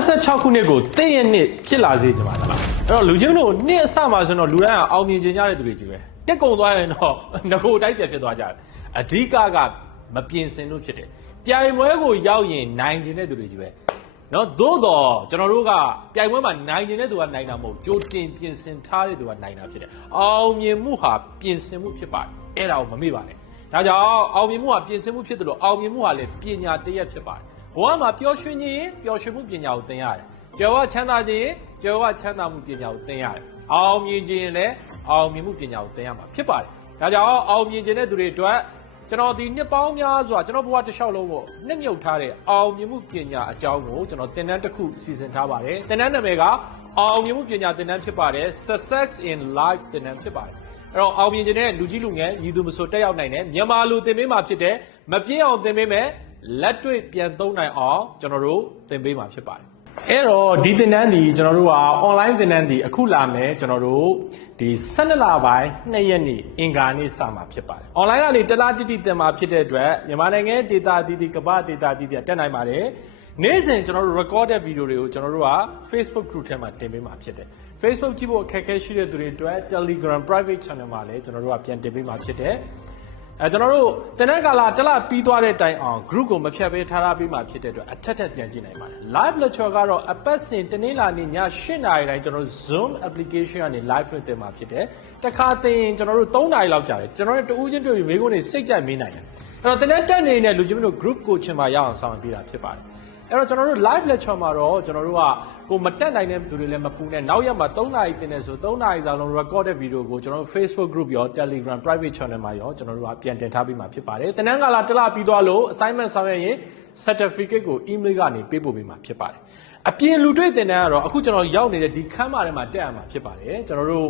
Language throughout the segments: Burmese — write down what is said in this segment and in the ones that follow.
2026ခုနှစ်ကိုတည့်ရနှစ်ဖြစ်လာစေချင်ပါသလားအဲ့တော့လူချင်းတို့နှစ်အစမှာဆိုတော့လူတိုင်းကအောင်မြင်ခြင်းကြတဲ့သူတွေကြီးပဲတက်ကုံသွားရင်တော့ငကိုတိုက်ပြဖြစ်သွားကြတယ်အဓိကကမပြင်ဆင်လို့ဖြစ်တယ်ပြိုင်ပွဲကိုရောက်ရင်နိုင်ခြင်းတဲ့သူတွေကြီးပဲနော်သို့တော့ကျွန်တော်တို့ကပြိုင်ပွဲမှာနိုင်ခြင်းတဲ့သူကနိုင်တာမဟုတ်ကြိုတင်ပြင်ဆင်ထားတဲ့သူကနိုင်တာဖြစ်တယ်အောင်မြင်မှုဟာပြင်ဆင်မှုဖြစ်ပါတယ်အဲ့ဒါကိုမမေ့ပါနဲ့ဒါကြောင့်အောင်မြင်မှုဟာပြင်ဆင်မှုဖြစ်တယ်လို့အောင်မြင်မှုဟာလည်းပညာတရက်ဖြစ်ပါတယ် ဘဝမှာပျော်ရွှင်ခြင်းရင်ပျော်ရွှင်မှုပညာကိုသင်ရတယ်ကြွယ်ဝချမ်းသာခြင်းရင်ကြွယ်ဝချမ်းသာမှုပညာကိုသင်ရတယ်အောင်မြင်ခြင်းရင်လည်းအောင်မြင်မှုပညာကိုသင်ရမှာဖြစ်ပါတယ်ဒါကြောင့်အောင်မြင်ခြင်းတဲ့သူတွေအတွက်ကျွန်တော်ဒီနှစ်ပေါင်းများစွာကျွန်တော်ဘဝတစ်လျှောက်လုံးကိုနှစ်မြုပ်ထားတဲ့အောင်မြင်မှုပညာအကြောင်းကိုကျွန်တော်သင်တန်းတစ်ခုစီစဉ်ထားပါတယ်သင်တန်းနာမည်ကအောင်မြင်မှုပညာသင်တန်းဖြစ်ပါတယ် Success in Life သင်တန်းဖြစ်ပါတယ်အဲ့တော့အောင်မြင်ခြင်းတဲ့လူကြီးလူငယ်ညီသူမဆိုတက်ရောက်နိုင်တယ်မြန်မာလူသင်ပေးမှာဖြစ်တဲ့မပြင်းအောင်သင်ပေးမယ် လက်တွေ့ပြန်သုံးနိုင်အောင်ကျွန်တော်တို့သင်ပေးမှာဖြစ်ပါတယ်အဲ့တော့ဒီသင်တန်းဒီကျွန်တော်တို့က online သင်တန်းဒီအခုလာမယ်ကျွန်တော်တို့ဒီ12လပိုင်း2ရက်နေ့အင်္ဂါနေ့စမှာဖြစ်ပါတယ် online ကနေတလားတိတိသင်မှာဖြစ်တဲ့အတွက်မြန်မာနိုင်ငံဒေတာအသီးသီးကမ္ဘာဒေတာအသီးသီးတက်နိုင်ပါတယ်နေ့စဉ်ကျွန်တော်တို့ recorded video တွေကိုကျွန်တော်တို့က Facebook group ထဲမှာတင်ပေးမှာဖြစ်တယ် Facebook ကြည့်ဖို့အခက်အခဲရှိတဲ့သူတွေအတွက် Telegram private channel မှာလည်းကျွန်တော်တို့ကပြန်တင်ပေးမှာဖြစ်တယ် အဲကျွန်တော်တို့တင်တဲ့ကာလတစ်လပြီးသွားတဲ့တိုင်အောင် group ကိုမဖြတ်ပေးထားထားပေးမှာဖြစ်တဲ့အတွက်အထက်ထက်ပြန်ကြည့်နိုင်ပါတယ် live lecture ကတော့အပတ်စဉ်တနင်္လာနေ့ည8:00နာရီတိုင်းကျွန်တော်တို့ Zoom application ကနေ live လွှင့်တင်မှာဖြစ်တယ်တခါသင်ကျွန်တော်တို့3နာရီလောက်ကြာတယ်ကျွန်တော်တို့တူးချင်းတွေ့ပြီးမိကုန်းနေစိတ်ကြိုက်မေးနိုင်တယ်အဲ့တော့တင်တဲ့တက်နေတဲ့လူချင်းတို့ group coaching မှာရအောင်ဆောင်ပေးတာဖြစ်ပါတယ် အဲ့တော့ကျွန်တော်တို့ live lecture မှာတော့ကျွန်တော်တို့ကကိုမတက်နိုင်တဲ့သူတွေလည်းမပူနဲ့နောက်ရက်မှာ3နာရီတင်နေဆို3နာရီစာလုံး recorded video ကိုကျွန်တော်တို့ Facebook group ရော Telegram private channel မှာရောကျွန်တော်တို့ကပြန်တင်ထားပြီးမှဖြစ်ပါတယ်။တနင်္ဂလာတစ်လပြီးသွားလို့ assignment ဆောင်ရွက်ရင် certificate ကို email ကနေပေးပို့ပေးမှာဖြစ်ပါတယ်။အပြင်လူတွေ့တင်တန်းကတော့အခုကျွန်တော်ရောက်နေတဲ့ဒီခန်းမထဲမှာတက်ရမှာဖြစ်ပါတယ်။ကျွန်တော်တို့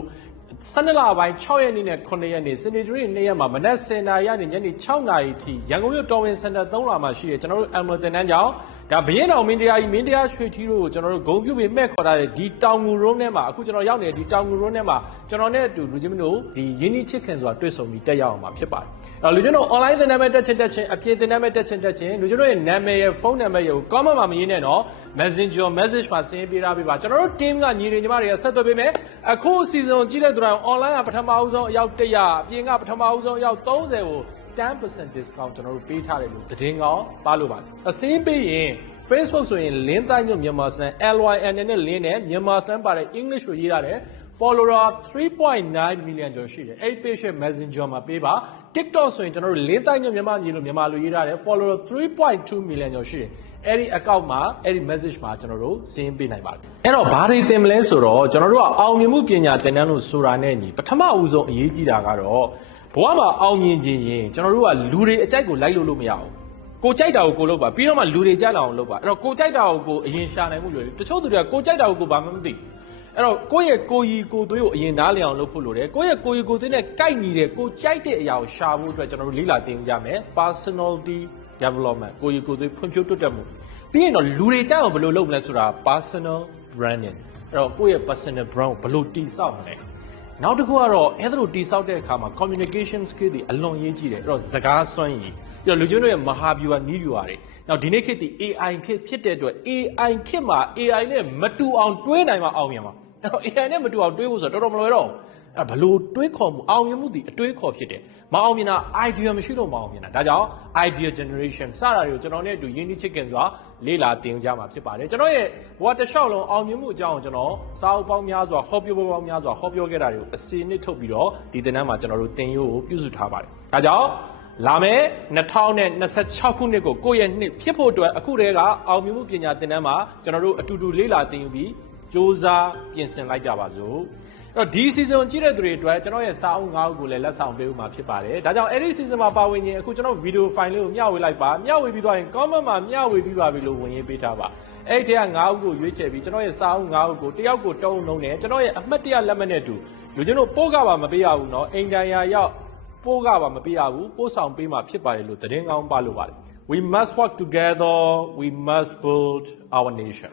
12လပိုင်း6ရက်နေ့နဲ့9ရက်နေ့စနေနေ့နေ့ရက်မှာမနက်10:00နာရီကနေညနေ6:00နာရီထိရန်ကုန်မြို့တော်ဝင်စင်တာ3လမှာရှိတယ်ကျွန်တော်တို့ Elmer တင်တန်းကြောင့် ဒါဘရင်တော်မင်းတရားကြီးမင်းတရားရွှေထီးတို့ကိုကျွန်တော်တို့ဂုံပြုပြီးမဲ့ခေါ်ထားတဲ့ဒီတောင်ငူရုံးထဲမှာအခုကျွန်တော်ရောက်နေတဲ့ဒီတောင်ငူရုံးထဲမှာကျွန်တော်နဲ့အတူလူချင်းမတို့ဒီရင်းနှီးချစ်ခင်စွာတွေ့ဆုံပြီးတက်ရောက်အောင်မှာဖြစ်ပါတယ်အဲ့တော့လူချင်းတို့ online သင်တန်းမဲ့တက်ချင်တက်ချင်အပြင်သင်တန်းမဲ့တက်ချင်တက်ချင်လူချင်းတို့ရဲ့နာမည်ရဲ့ဖုန်းနံပါတ်ရဲ့ကို comment မှာမရင်းနဲ့နော် messenger message မှာဆင်းပေးထားပေးပါကျွန်တော်တို့ team ကညီတွေညီမတွေကဆက်သွယ်ပေးမယ်အခုအစီအစဉ်ကြည့်တဲ့သူတိုင်း online ကပထမအဦးဆုံးအယောက်100အပြင်ကပထမအဦးဆုံးအယောက်30ကို 10% discount ကျွန်တော်တို့ပေးထားတယ်လို့သတင်းကောင်းပါလို့ပါတယ်အစင်းပေးရင် Facebook ဆိုရင်လင်းတိုင်းညမြန်မာစလန် LYN နဲ့လင်းနဲ့မြန်မာစလန်ပါတယ် English ကိုရေးရတယ် follower 3.9 million ကျော်ရှိတယ်အဲ့ page ရဲ့ Messenger မှာပေးပါ TikTok ဆိုရင်ကျွန်တော်တို့လင်းတိုင်းညမြန်မာညီလို့မြန်မာလိုရေးရတယ် follower 3.2 million ကျော်ရှိတယ်အဲ့ဒီ account မှာအဲ့ဒီ message မှာကျွန်တော်တို့စင်းပေးနိုင်ပါတယ်အဲ့တော့ဘာတွေသင်မလဲဆိုတော့ကျွန်တော်တို့ကအောင်မြင်မှုပညာသင်တန်းလို့ဆိုတာနဲ့ညီပထမဦးဆုံးအရေးကြီးတာကတော့ ဘဝမှာအောင်မြင်ခြင်းရင်ကျွန်တော်တို့ကလူတွေအကြိုက်ကိုလိုက်လို့လို့မရဘူးကိုကြိုက်တာကိုကိုလုပ်ပါပြီးတော့မှလူတွေကြိုက်လာအောင်လုပ်ပါအဲ့တော့ကိုကြိုက်တာကိုကိုအရင်ရှာနိုင်မှုလို့လေတချို့သူတွေကကိုကြိုက်တာကိုကိုဘာမှမသိအဲ့တော့ကိုယ့်ရဲ့ကိုရီကိုသွေးကိုအရင်နားလည်အောင်လုပ်ဖို့လိုတယ်ကိုယ့်ရဲ့ကိုရီကိုသွေးနဲ့ကိုက်ညီတဲ့ကိုကြိုက်တဲ့အရာကိုရှာဖို့အတွက်ကျွန်တော်တို့လေ့လာသင်ကြမယ် personality development ကိုရီကိုသွေးဖွံ့ဖြိုးတိုးတက်မှုပြီးရင်တော့လူတွေကြိုက်အောင်ဘယ်လိုလုပ်မလဲဆိုတာ personal branding အဲ့တော့ကိုယ့်ရဲ့ personal brand ကိုဘယ်လိုတည်ဆောက်မလဲ နောက်တစ်ခုကတော့အဲ့ဒါလိုတိဆောက်တဲ့အခါမှာ communication skill တွေအလွန်ရေးကြည့်တယ်အဲ့တော့စကားစွမ်းရည်ပြီးတော့လူချင်းတို့ရဲ့မဟာဗျူဟာနီးဗျူဟာတွေနောက်ဒီနေ့ခေတ်ဒီ AI ခေတ်ဖြစ်တဲ့အတွက် AI ခေတ်မှာ AI နဲ့မတူအောင်တွေးနိုင်မှအောင်မြင်မှာအဲ့တော့ AI နဲ့မတူအောင်တွေးဖို့ဆိုတော့တော်တော်မလွယ်တော့ဘူး အဲ့ဘလို့တွေးခေါ်မှုအောင်မြင်မှုဒီအတွေးခေါ်ဖြစ်တယ်မအောင်မြင်တာ idea မရှိလို့မအောင်မြင်တာဒါကြောင့် idea generation စတာတွေကိုကျွန်တော်နဲ့အတူရင်းနှီးချစ်ခင်စွာလေ့လာသင်ကြမှာဖြစ်ပါတယ်ကျွန်တော်ရဲ့ဘဝတစ်လျှောက်လုံးအောင်မြင်မှုအကြောင်းကိုကျွန်တော်စာအုပ်ပေါင်းများစွာဟောပြောပေါင်းများစွာဟောပြောခဲ့တာတွေကိုအစီအနစ်ထုတ်ပြီးတော့ဒီသင်တန်းမှာကျွန်တော်တို့သင်ရိုးကိုပြုစုထားပါတယ်ဒါကြောင့်လာမယ့်2026ခုနှစ်ကိုကိုယ့်ရဲ့နှစ်ဖြစ်ဖို့အတွက်အခုတည်းကအောင်မြင်မှုပညာသင်တန်းမှာကျွန်တော်တို့အတူတူလေ့လာသင်ယူပြီးစ조사ပြင်ဆင်လိုက်ကြပါစို့အဲ့ တော့ဒီ season ကြည့်တဲ့သူတွေအတွက်ကျွန်တော်ရဲ့စာအုပ်၅အုပ်ကိုလည်းလက်ဆောင်ပေးဦးမှာဖြစ်ပါတယ်။ဒါကြောင့်အဲ့ဒီ season မှာပါဝင်ရင်အခုကျွန်တော် video file လေးကိုမျှဝေလိုက်ပါ။မျှဝေပြီးသွားရင် comment မှာမျှဝေပြီးပါပြီလို့ဝင်ရေးပေးထားပါ။အဲ့ဒီထဲက၅အုပ်ကိုရွေးချယ်ပြီးကျွန်တော်ရဲ့စာအုပ်၅အုပ်ကိုတယောက်ကိုတုံးလုံးနဲ့ကျွန်တော်ရဲ့အမှတ်တရလက်မှတ်နဲ့တူလူချင်းတို့ပို့ကပါမပေးရဘူးเนาะအိမ်တန်ရာရောက်ပို့ကပါမပေးရဘူးပို့ဆောင်ပေးမှာဖြစ်ပါတယ်လို့သတင်းကောင်းပါလို့ပါတယ် We must work together we must build our nation